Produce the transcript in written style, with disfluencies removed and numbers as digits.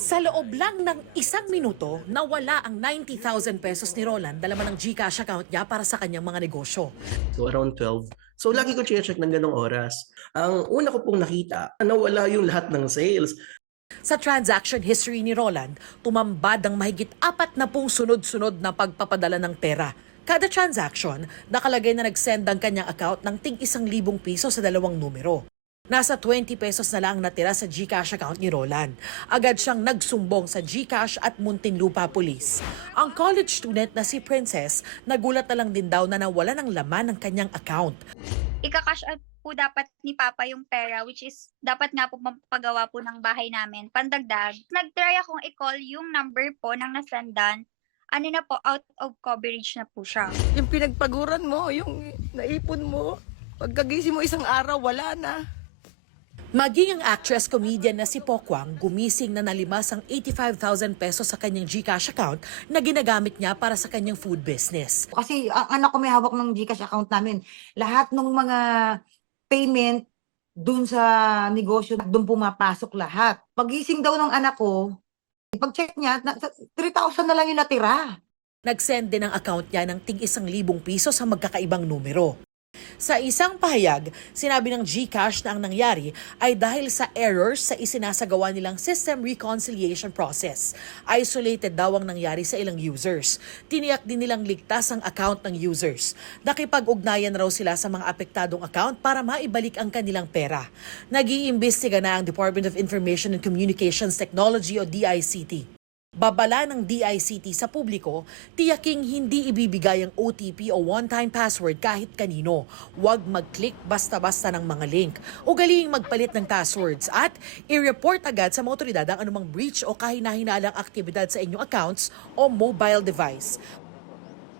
Sa loob lang ng 1 minuto, nawala ang 90,000 pesos ni Roland dala ng GCash account niya para sa kanyang mga negosyo. So around 12. So lagi ko check ng ganong oras. Ang una ko pong nakita, nawala yung lahat ng sales. Sa transaction history ni Roland, tumambad ang mahigit 40 sunod-sunod na pagpapadala ng pera. Kada transaction, nakalagay na nag-send ang kanyang account ng tig 1,000 piso sa dalawang numero. Nasa 20 pesos na lang natira sa GCash account ni Roland. Agad siyang nagsumbong sa GCash at Muntinlupa Police. Ang college student na si Princess, nagulat na lang din daw na nawala ng laman ng kanyang account. Ika-cash out po dapat ni Papa yung pera, which is dapat nga po mapagawa po ng bahay namin. Pandagdag, nag-try akong i-call yung number po ng nasendan. Ano na po, out of coverage na po siya. Yung pinagpaguran mo, yung naipon mo, pagkagising mo isang araw, wala na. Maging ang actress-comedian na si Pokwang, gumising na nalimas ang 85,000 pesos sa kanyang GCash account na ginagamit niya para sa kanyang food business. Kasi ang anak ko may hawak ng GCash account namin. Lahat ng mga payment dun sa negosyo, dun pumapasok lahat. Pagising daw ng anak ko, pag-check niya, 3,000 na lang yung natira. Nag-send din ang account niya ng tig 1,000 piso sa magkakaibang numero. Sa isang pahayag, sinabi ng GCash na ang nangyari ay dahil sa errors sa isinasagawa nilang system reconciliation process. Isolated daw ang nangyari sa ilang users. Tiniyak din nilang ligtas ang account ng users. Nakipag-ugnayan raw sila sa mga apektadong account para maibalik ang kanilang pera. Nag-iimbestiga na ang Department of Information and Communications Technology o DICT. Babala ng DICT sa publiko, tiyaking hindi ibibigay ang OTP o one-time password kahit kanino. Huwag mag-click basta-basta ng mga link. Ugaliing magpalit ng passwords at i-report agad sa mga otoridad ang anumang breach o kahina-hinalang aktibidad sa inyong accounts o mobile device.